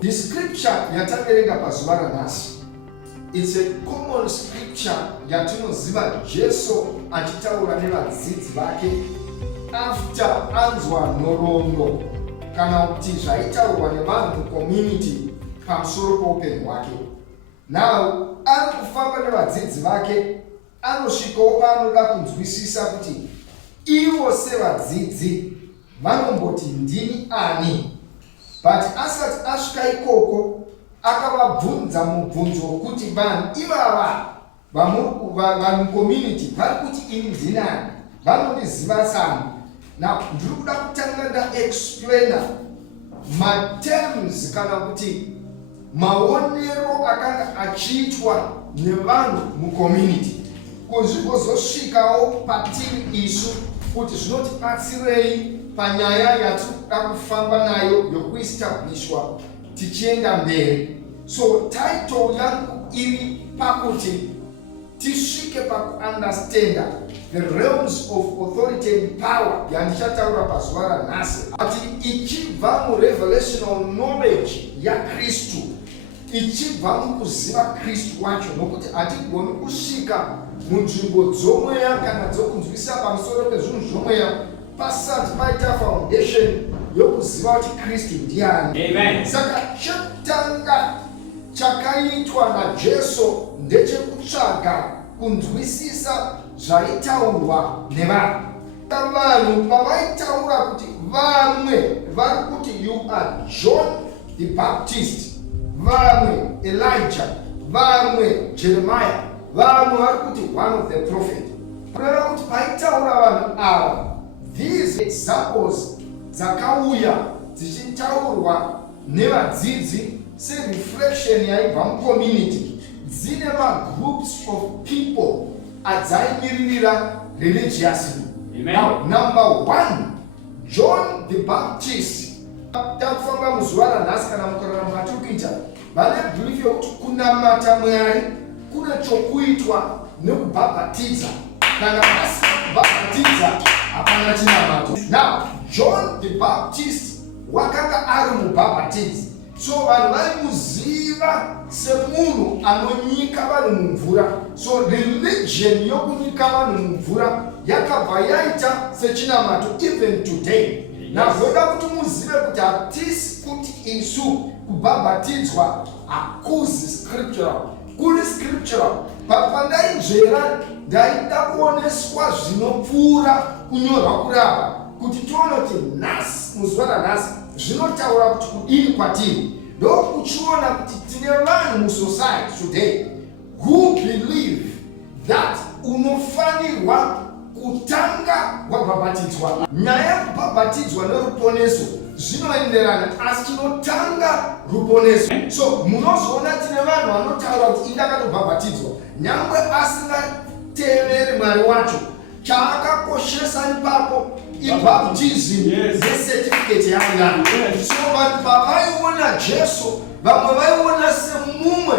The scripture yataverenga pazuva ranhasi, it's a common scripture yatinoziva Jesu achitaura nevadzidzi vake after anzwa nhoroondo kana kuti zvaitaurwa nevanhu mucommunity pamusoro poupenyu hwake. Now ari kufamba nevadzidzi vake, anosvikawo paanoda kunzwisisa kuti ivo sevadzidzi vanomboti ndini ani. But asati asvika ikoko, akavabvunza mubvunzo wokuti vanhu ivava vamucommunity vari kuti ini ndinani, vanondiziva sani. Now ndiri kuda kutanga ndaexplaina materms kana kuti maonero akanga achiitwa nevanhu mucommunity kuzvigozosvikawo patiri isu kuti zvinotibatsirei panyaya yatinoda kufamba nayo yokuestablishwa tichienda mberi. So title yangu iri pakuti tisvike pakuunderstanda the realms of authority and power yandichataura pazuva ranhasi, ati ichibva murevelational knowledge yaKristu, ichibva mukuziva Kristu wacho, nokuti hatigoni kusvika munzvimbo dzomweya kana dzokunzwisisa pamusoro pezvinhu zvomweya pasati paita foundation yokuziva kuti Kristu ndiani. Amen. Saka chekutanga chakaitwa naJesu ndechekutsvaga kunzwisisa zvaitaurwa nevanhu. Vanhu pavaitaura kuti vamwe vari kuti you are John the Baptist, vamwe Elijah, vamwe Jeremiah, vamwe vari kuti one of the prophet. Kureva kuti paitaura vanhu ava, these examples dzakauya dzichitaurwa nevadzidzi sereflection yaibva mucommunity, dzine magroups of people adzaimirira religiously. Now, number one, John the Baptist. Takufamba muzuva ranhasi kana mukurarama matiri kuita, vane belief yokuti kunamata Mwari kune chokuitwa nekubhabhatidza. Kana pasina kubhabhatidza hapana chinamato. Now, John the Baptist wakanga ari mubhabhatidzi, so vanhu vaimuziva semunhu anonyika vanhu mumvura. So religion yokunyika vanhu mumvura yakabva yaita sechinamato even today. Navoda kuti muzive kuti hatisi kuti isu kubhabhatidzwa hakuzi scriptural, kuri scriptural. Pandainzvera ndaida kuoneswa zvinopfuura kunyorwa kurapa kuti tione kuti nhasi muzuva ranhasi zvinotaura kuti kudini kwatiri. Ndokuchiona kuti tine vanhu musociety today who believe that unofanirwa kutanga wabhabhatidzwa. Nyaya yekubhabhatidzwa neruponeso zvinoenderana, asi tinotanga ruponeso. So munozoona tine vanhu vanotaura kuti indakatobhabhatidzwa nyangwe asingateveri Mwari wacho. Chaakakoshesa ipapo ibaptism necertificate yainani. So vanhu pavaiona Jesu, vamwe vaiona semumwe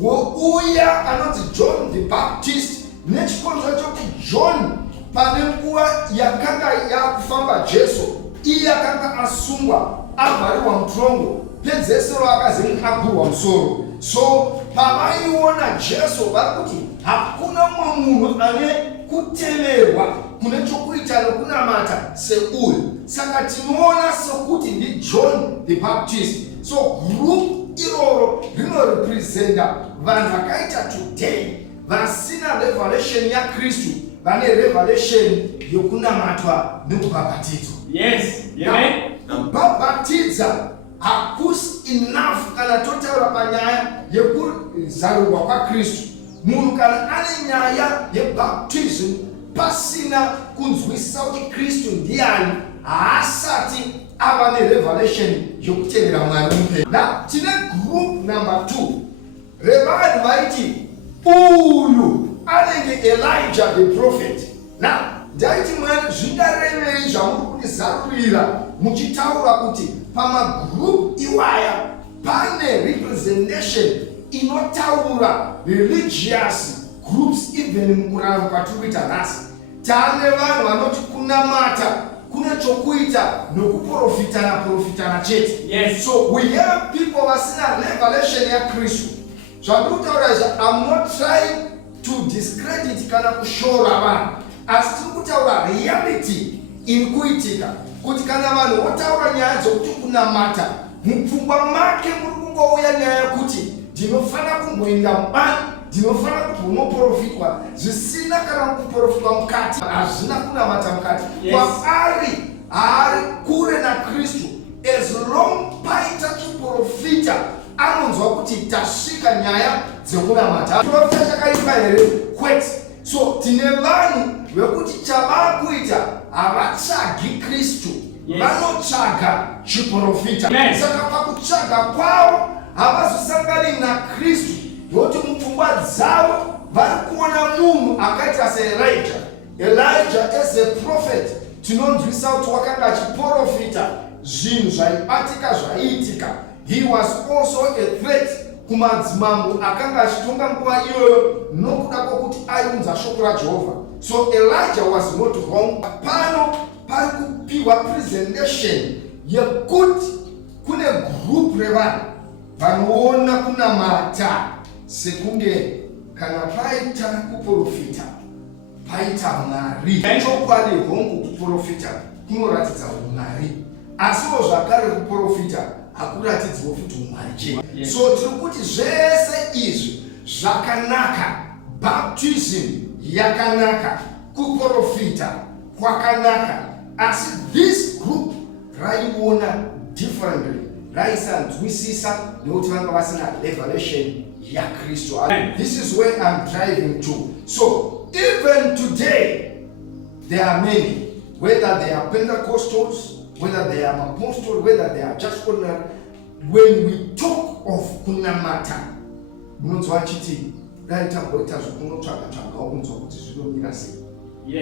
wouya anonzi John the Baptist, nechikonzero chokuti John pane nguva yakanga yakufamba Jesu, iye akanga asungwa avharirwa mutorongo, pedzesero akazenge agurwa musoro. So pavaiona Jesu vari kuti hakuna mumwe munhu ane kuteverwa kune chokuita nokunamata seuyu. Saka tinoona sokuti ndi John the Baptist. So group iroro rinorepresenta vanhu vakaita today vasina revelation yaKristu, vane revelation yokunamatwa nekubhabhatidzwa. Yes. Amen. Kubhabhatidza hakusi enough kana totaura panyaya yekuzarurwa kwaKristu. Munhu kana ane nyaya yebaptism pasina kunzwisisa kuti Kristu ndiani, haasati ava nerevelation yokutevera Mwari mupenyu. Na tine group number 2 revanhu vaiti uyu anenge Elijah the prophet. Na ndaiti Mwari zvindarevei zvamuri kundizarurira muchitaura kuti pamagroup iwaya pane representation inotaura religious groups even mukurarama kwatiri kuita nhasi. Tane vanhu vanoti kunamata kune chokuita nokuprofitana chete. Yes. So we have people vasina revelation ya Kristu. Zvandikutaura izvi, I'm not trying to discredit kana kushora vanhu, asi tiri kutaura reality iri kuitika, kuti kana vanhu votaura nyaya dzokuti kunamata mupfungwa make muri kungouya nyaya yekuti ndinofanira kumboenda mubani, ndinofanira kuti unoprofitwa zvisina kana kuprofitwa mukati, hazvina kunamata mukati. Yes. Kwaari haari kure naKristu, as long paita chiprofita anonzwa kuti tasvika nyaya dzekunamata. Profita chakaipa here? Kwete. So tine vanhu vekuti chavakuita havatsvagi Kristu, vanotsvaga chiprofita. Saka pakutsvaga kwavo havazosangani naKristu, nokuti mupfungwa dzavo vari kuona munhu akaita saElijah. Elijah as a prophet tinonzwisa kuti wakanga achiprofita zvinhu zvaibatika zvaiitika. He was also a threat kumadzimambo akanga achitonga nguva iyoyo nokuda kwokuti aiunza shoko raJehovha. So Elijah was not wrong. Pano pari kupiwa presentation yekuti kune group revanhu vanoona kunamata sekunge kana paita kuprofita paita Mwari. Chokwadi hongu kuprofita kunoratidza umwari, asiwo zvakare kuprofita hakuradzidziwo futi umwari chete. So tiri kuti zvese izvi zvakanaka, baptism yakanaka, kuprofita kwakanaka, asi this group raiona differently, raisanzwisisa nokuti vanga vasina revelation yaKristu. This is where I'm driving to. So even today there are many, whether they are Pentecostals, whether they are apostles, whether they are just ordinary, when we talk of kunamata, munonzwa chiti raitamboita zvokunotsvaga-tsvaga kunzwa kuti zvinomira sei.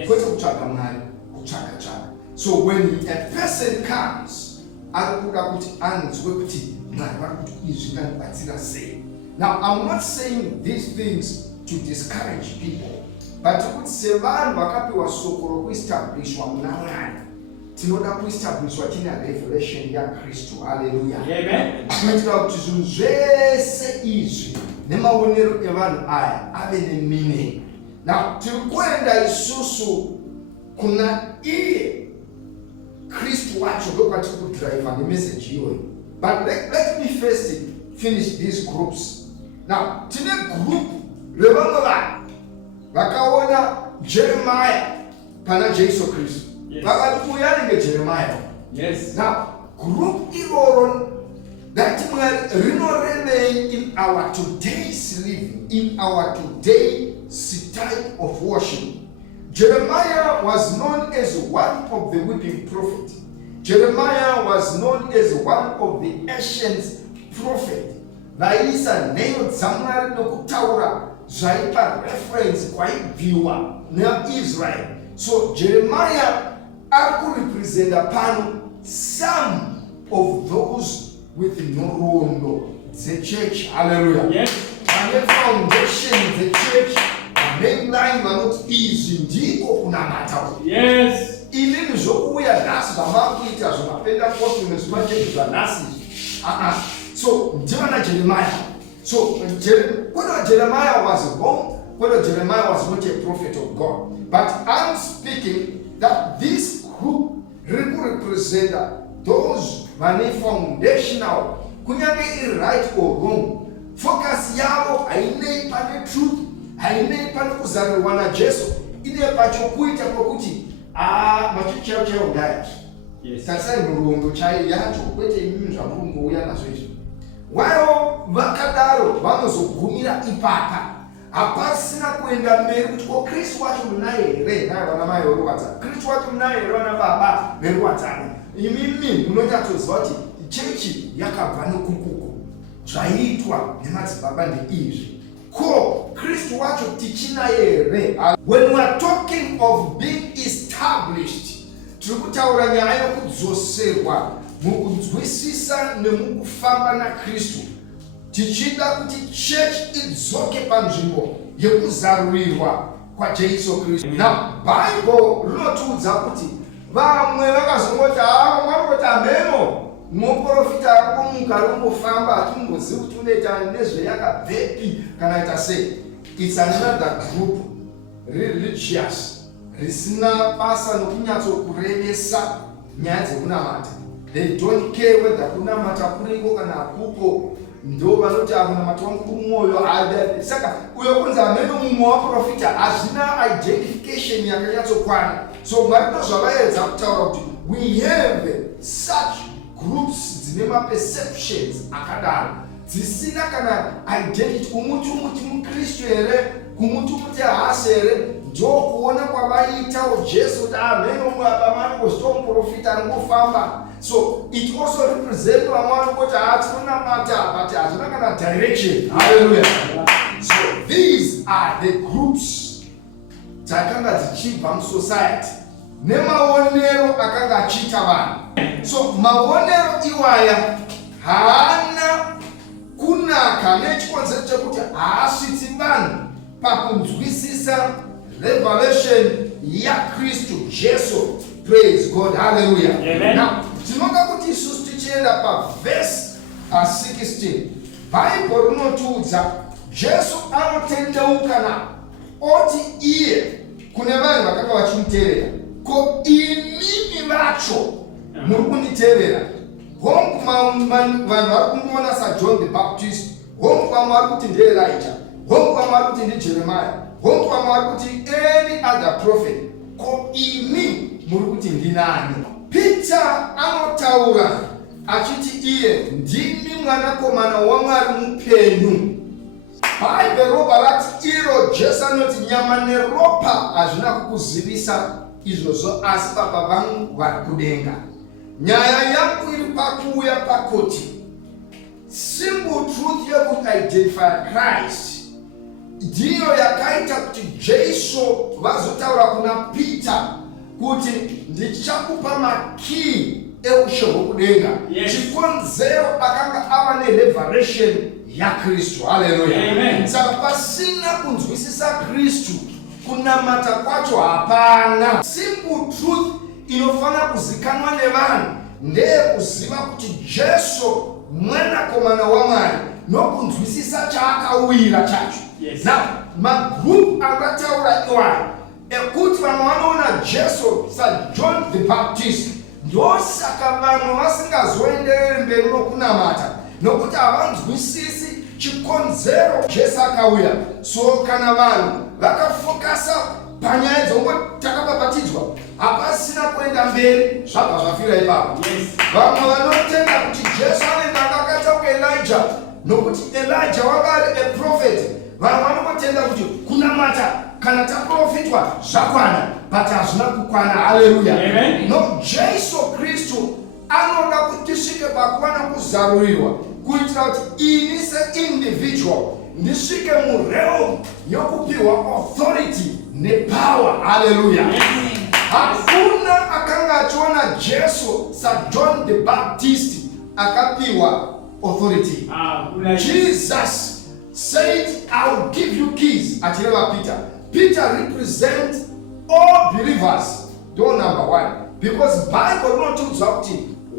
Kwete kutsvaga Mwari, kutsvaga-tsvaga. So when a person comes, ari kuda kuti anzwe kuti Mwari vari kuti izvi nganibatsira sei. Now I'm not saying these things to discourage people, but kuti sevanhu vakapiwa soko rokuestablishwa muna Mwari, tinoda kuestablishwa tina revelation yaKristu. Hallelujah. Amen. Kuitira kuti zvinhu zvese izvi nemaonero evanhu aya ave nemeaning. Now tiri kuenda isusu kuna iye Kristu wacho ndokwatiri kudhiraivha nemessage iyoyo. But let me first finish these groups. Now tine group revamwe vanhu vakaona Jeremiah pana Jesu Kristu. Vakati uya nenge Jeremiah. Yes. Now group iroro that remain in our today's living, in our today's type of worship. Jeremiah was known as one of the weeping prophets. Jeremiah was known as one of the ancient prophets. Vaisa neyo dzamwari nokutaura zvaipa reference kwaibviwa neIsrael. So Jeremiah akurepresenta pano some of those with nhoroondo dzechurch. Hallelujah. Yes. Vane foundation dzechurch, mainline vanoti izvi ndiko kunamata. Yes. Inini zvokuuya nhasi zvamakuita zvemapentekosti nezvimachechi zvanhasi. So ndivana Jeremiah. So whether Jeremiah was wrong, whether Jeremiah was not a prophet of God, but I'm speaking that this group represent those vane foundational, kunyange right or wrong, focus yavo hainei pane truth, hainei pane kuzarirwa naJesu, ine pachokuita pokuti machichero chero diet. Yes. Tarisai nhoroondo chaiyo yacho, kwete imimi zvamurungouya nazvo izvi. Waivo vakadaro vanozogumira ipapa, hapasina kuenda mberi kuti ko Kristu wacho munaye here, naye vana mai veruwadzana, Kristu wacho munaye here vana baba veruwadzana. Imimi munonyatsoziva kuti chechi yakabva nokukuku zvaiitwa nemadzibaba ndeizvi. Ko Kristu wacho tichinaye here? When we are talking of being established, tiri kutaura nyaya yokudzoserwa mukunzwisisa nemukufamba naKristu, tichida kuti church idzoke panzvimbo yekuzarurirwa kwaJesu Kristu. Now Bible rinotiudza kuti vamwe vakazongoti mwangoti ameno muprofita akomukarimbofamba atimbozivi kuti unoita nezveyakabvepi kana ita sei. It's another group religious risina basa nokunyatsokurevesa nyaya dzekunamata. They don't care whether kunamata kuriko kana akuko, ndo vanoti akunamata wangu kumwoyo. Saka uyo kunzi ameno mumwe waprofita hazvina identification yakanyatsokwana. So Mwari ndozvavaedza kutaura kuti we have such groups dzine maperceptions akadaro dzisina kana identity. Kumuti umuti mukristu here, kumuti umuti haasi here, ndokuona kwavaita Jesu kuti ameno mumwe apamani kuzitomuprofita arikufamba. So it also represents vamwari kuti hatinonamata but hazvina kana direction. Hallelujah. So these are the groups dzakanga dzichibva musociety nemaonero akanga achiita vanhu. So maonero iwaya haana kunaka nechikonzero chekuti haasvitsi vanhu pakunzwisisa revelation yaKristu Jesu. Praise God. Hallelujah. Amen. Now tinoda kuti isusu tichienda pavhesi 16 bhaibheri rinotiudza Jesu anotendeuka na oti iye kune vanhu vakanga vachimutevera, ko inini vacho muri kunditevera. Hongu vanhu vari kundiona saJohn the Baptist, hongu vamwe vari kuti ndiElijah, hongu vamwe vari kuti ndiJeremiah, hongu vamwe vari kuti any other prophet, ko imi muri kuti ndinani? Peter anotaura achiti iye ndimi mwanakomana waMwari mupenyu. Bhaibheri robva rati iro Jesu anoti nyama neropa hazvina kukuzivisa izvozvo asi Baba vangu vari kudenga. Nyaya yangu iri pakuuya pakuti simple truth yekuidentify Christ ndiyo yakaita kuti Jesu vazotaura kuna Peter kuti ndichakupa makii eushe hwokudenga. Chikonzero akanga ava nerevelation yaKristu. Hallelujah. Saka pasina kunzwisisa Kristu kunamata kwacho hapana. Simple truth inofana kuzikanwa nevanhu ndeyekuziva kuti Jesu mwanakomana waMwari nokunzwisisa chaakawira chacho. Now magroup akataura iwayo ekuti vamwe vanoona Jesu saJohn the Baptist, ndosaka vamwe vasingazoendereri mberi nokunamata nokuti havanzwisisi chikonzero Jesu akauya. So kana vanhu vakafokasa panyaya dzongo takabhabhatidzwa hapasina kuenda mberi, zvabva zvafira ipapo. Vamwe vanotenda kuti Jesu anenge akaita kuElijah nokuti Elijah wanga ari prophet. Vanhu vanotenda kuti kunamata kana taprofitwa zvakwana but hazvina kukwana. Hallelujah. No, Jesu Kristu anoda kuti tisvike pakuwana kuzarurirwa kuitira kuti ini se-individual ndisvike murealm yokupiwa authority nepower. Hallelujah. Hakuna akanga achiona Jesu saJohn the Baptist akapiwa authority. Jesus said, I will give you keys. Achireva Peter. Peter represents all believers. Door number one. Because Bible not to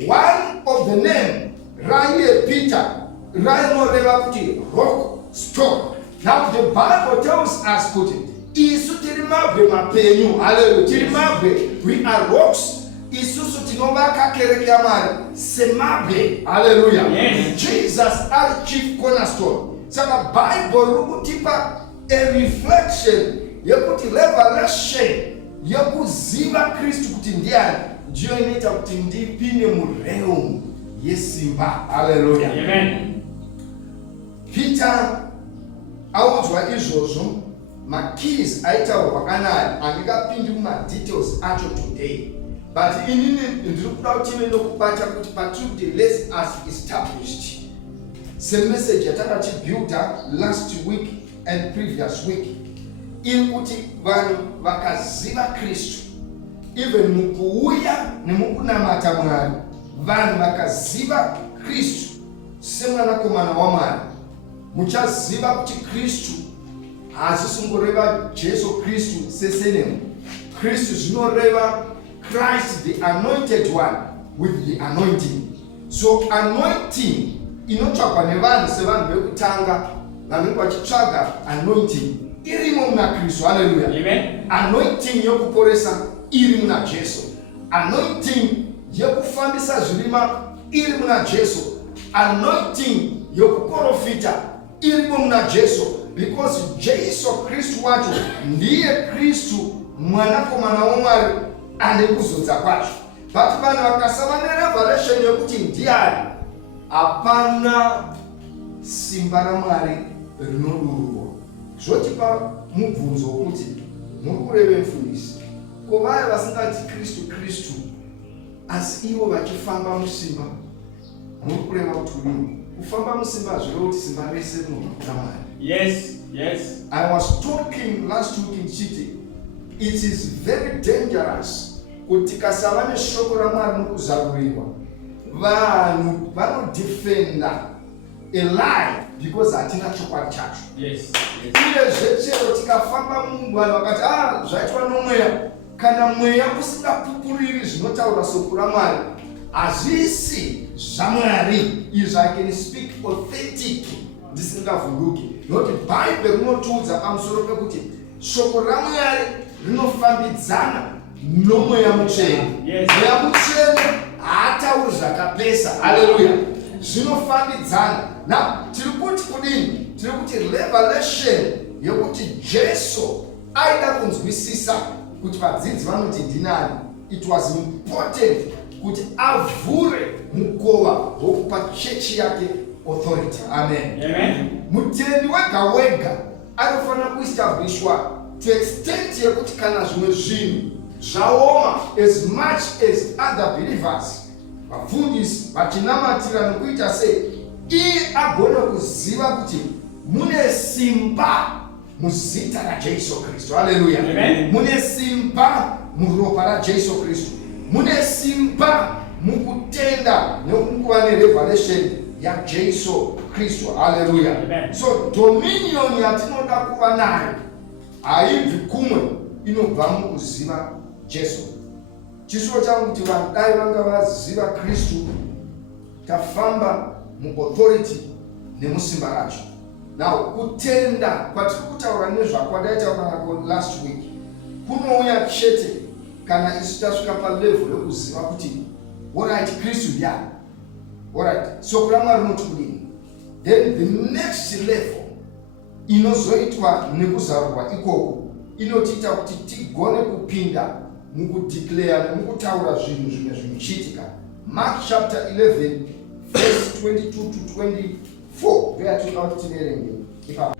one of the name Raye Peter, Raye no Reva rock stone. Now the Bible tells us put it. Isu tirimagwe mapenyu. Hallelujah. Tirimagwe. We are rocks. Isusu tinovaka kereke ya Mwari semagwe. Hallelujah. Yes. Jesus our chief cornerstone. Saka Bible rukutipa a reflection yekuti revelation yekuziva Kristu kuti ndiani ndiyo inoita kuti ndipinde murealm yesimba. Hallelujah. Amen. Peter audzwa izvozvo makeys aitaurwa kanaya handingapindi mumadetails acho today, but inini ndiri kuda kuti tive nokubata kuti patrude let's us established semessage yatanga tibuilda last week and previous week iri kuti vanhu vakaziva Kristu even mukuuya nemukunamata Mwari, vanhu vakaziva Kristu semwanakomana waMwari, muchaziva kuti Kristu hazisi kungoreva Jesu Kristu sesenemu. Kristu zvinoreva Christ the anointed one with the anointing. So anointing inotsvagwa nevanhu sevanhu vekutanga vanenge vachitsvaga anointing irimo muna Kristu. Haleluya. Amen. Anointing yokuporesa iri muna Jesu. Anointing yekufambisa zvirima iri muna Jesu. Anointing yokuprofita irimo muna Jesu, because Jesu Kristu wacho ndiye Kristu mwanakomana waMwari ane kuzodza kwacho. But vanhu vakasava nerevelation yokuti ndiani, hapana simba raMwari rinodururwa. Zvotipa mubvunzo wokuti muri kureve mufundisi, ko vaya vasingati Kristu asi ivo vachifamba musimba, muri kureva kuti udini? Kufamba musimba zvireva kuti simba rese rinobva kuna Mwari. Yes, yes. I was talking last week in City. It is very dangerous kuti tikasava neshoko raMwari nokuzarurirwa, vanhu vanodefenda a lie because hatina chokwadi chacho. Yes. Uyezve chero tikafamba munhu vanhu vakati zvaitwa nomweya, kana mweya usingapupuriri zvinotaura soko raMwari, hazvisi zvaMwari. Izvo I can speak authentic ndisingavhunduki, nokuti Bible rinotiudza pamusoro pekuti shoko raMwari rinofambidzana nomweya mutsvene. Mweya mutsvene haatauri zvakapesa. Haleluya. Zvinofambidzana. Na tiri kuti kudini? Tiri kuti revelation yokuti Jesu aida kunzwisisa kuti vadzidzi vanoti ndinani. It was important kuti avhure mukova wokupa chechi yake authority. Amen. Amen. Mutendi wega wega anofanira kuestablishwa to extent yekuti kana zvimwe zvinhu zvaoma, as much as other believers vafundisi vachinamatira nokuita sei, iye agona kuziva kuti mune simba muzita raJesu Kristu. Haleluya. Mune simba muropa raJesu Kristu. Mune simba mukutenda nokuva nerevelation yaJesu Kristu. Haleluya. So dominion yatinoda kuva nayo haibvi kumwe, inobva mukuziva Jesu. Chishuvo changu kuti vanhu dai vanga vaziva Kristu, tafamba muauthority nemusimba racho. Now kutenda kwatiri kutaura nezvakwadaitaura nako last week kunouya chete kana isu tasvika palevel yokuziva kuti alright, Kristu ndiani. Alright, soko raMwari rinoti kudini. Then the next level inozoitwa nekuzarurwa ikoko inotiita kuti tigone kupinda mukudeclare nemukutaura zvinhu zvimwe zvinochitika. Mark chapter 11 verse 22 to 24 where to not tiverenge ipapo.